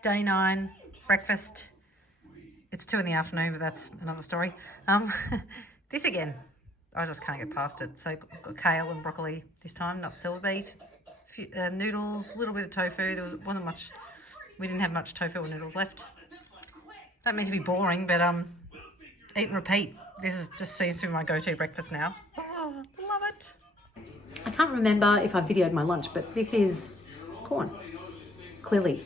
Day 9, breakfast. It's 2 in the afternoon, but that's another story. This again, I just can't get past it. So I've got kale and broccoli this time, not silver beet. Noodles, a little bit of tofu. Wasn't much. We didn't have much tofu or noodles left. Don't mean to be boring, but eat and repeat. Just seems to be my go-to breakfast now. Oh, love it. I can't remember if I videoed my lunch, but this is corn, clearly.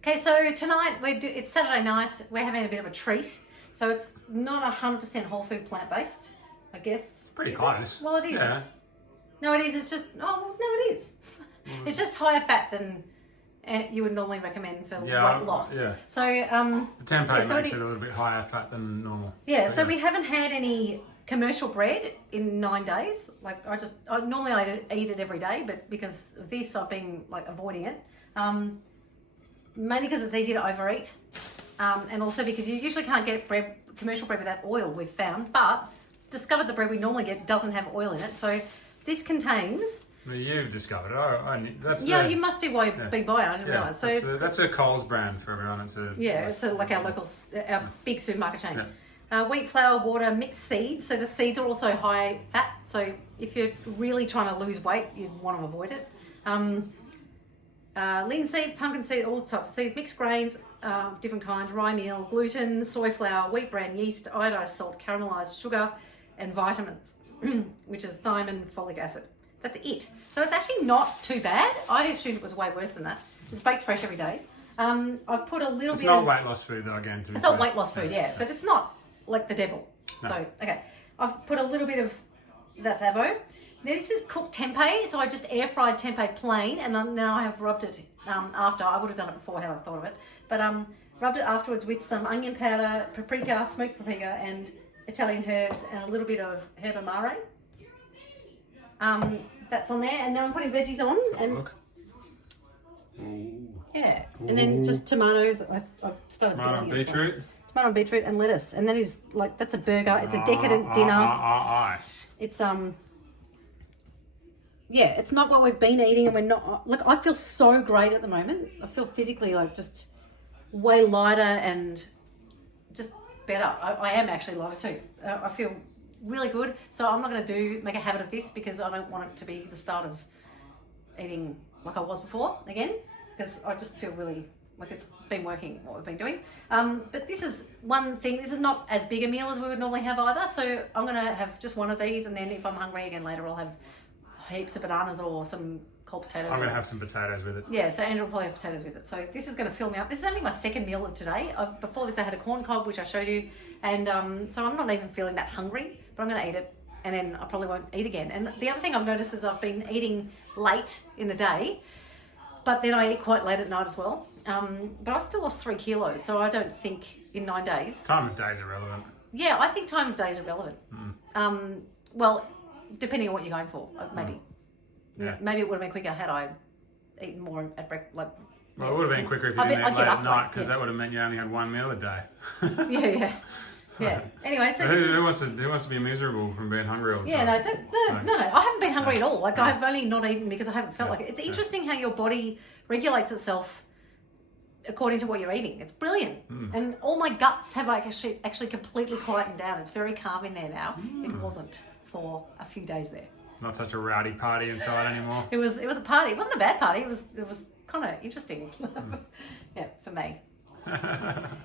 Okay, so tonight it's Saturday night. We're having a bit of a treat. So it's not 100% whole food plant-based, I guess. Pretty close. Well, it is. Yeah. No, it is. It's just, no, it is. It's just higher fat than you would normally recommend for weight loss. Yeah. So the tempeh makes it a little bit higher fat than normal. Yeah. So we haven't had any commercial bread in 9 days. Like I normally eat it every day, but because of this, I've been like avoiding it. Mainly because it's easy to overeat, and also because you usually can't get commercial bread without oil. We've found, but discovered the bread we normally get doesn't have oil in it. So this contains. Well, you've discovered it. You must be big buyer. I didn't realise. So that's a Coles brand for everyone. It's like our local, our big supermarket chain. Yeah. Wheat flour, water, mixed seeds. So the seeds are also high fat. So if you're really trying to lose weight, you want to avoid it. Linseeds, pumpkin seed, all types of seeds, mixed grains, different kinds, rye meal, gluten, soy flour, wheat bran, yeast, iodized salt, caramelized sugar, and vitamins, which is thiamine, folic acid. That's it. So it's actually not too bad. I assumed it was way worse than that. It's baked fresh every day. I've put a little bit. It's not weight loss food though, again. It's not weight loss food, yeah, but it's not like the devil. No. So okay, I've put a little bit of that's avo. This is cooked tempeh, so I just air fried tempeh plain, and then now I have rubbed it after. I would have done it before had I thought of it, but rubbed it afterwards with some onion powder, paprika, smoked paprika, and Italian herbs, and a little bit of herb amare. That's on there, and then I'm putting veggies on, and yeah, and then just tomatoes. I've started tomato and beetroot. Tomato and beetroot and lettuce, and that is like that's a burger. It's a decadent dinner. It's yeah, it's not what we've been eating, and we're not. Look, I feel so great at the moment. I feel physically like just way lighter and just better. I am actually lighter too. I feel really good. So I'm not going to make a habit of this because I don't want it to be the start of eating like I was before again, because I just feel really like it's been working what we've been doing. But this is one thing. This is not as big a meal as we would normally have either. So I'm going to have just one of these, and then if I'm hungry again later, I'll have heaps of bananas or some cold potatoes. I'm going to have some potatoes with it. Yeah, so Andrew will probably have potatoes with it. So this is going to fill me up. This is only my second meal of today. Before this I had a corn cob, which I showed you. And so I'm not even feeling that hungry, but I'm going to eat it. And then I probably won't eat again. And the other thing I've noticed is I've been eating late in the day, but then I eat quite late at night as well. But I still lost 3 kilos. So I don't think in 9 days. Time of day is irrelevant. Yeah, I think time of day is irrelevant. Well, depending on what you're going for, maybe. Yeah. Maybe it would have been quicker had I eaten more at breakfast. Well, it would have been quicker if you didn't eat late at night, because that would have meant you only had 1 meal a day. Yeah. Anyway, so who wants to be miserable from being hungry all the time? No. I haven't been hungry at all. Like I've only not eaten because I haven't felt like it. It's interesting how your body regulates itself according to what you're eating. It's brilliant. And all my guts have like actually completely quietened down. It's very calm in there now. It wasn't for a few days there. Not such a rowdy party inside anymore. It was a party. It wasn't a bad party. It was kind of interesting. Yeah, for me.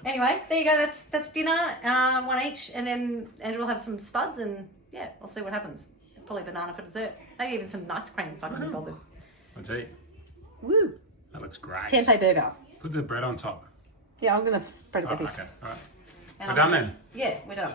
Anyway, there you go. That's dinner. 1 each, and then Andrew will have some spuds, and yeah, we'll see what happens. Probably banana for dessert. Maybe even some ice cream if I can be bothered. Let's eat. Woo! That looks great. Tempeh burger. Put the bread on top. Yeah, I'm gonna spread it with this. Okay. All right. We're done then. Yeah, we're done.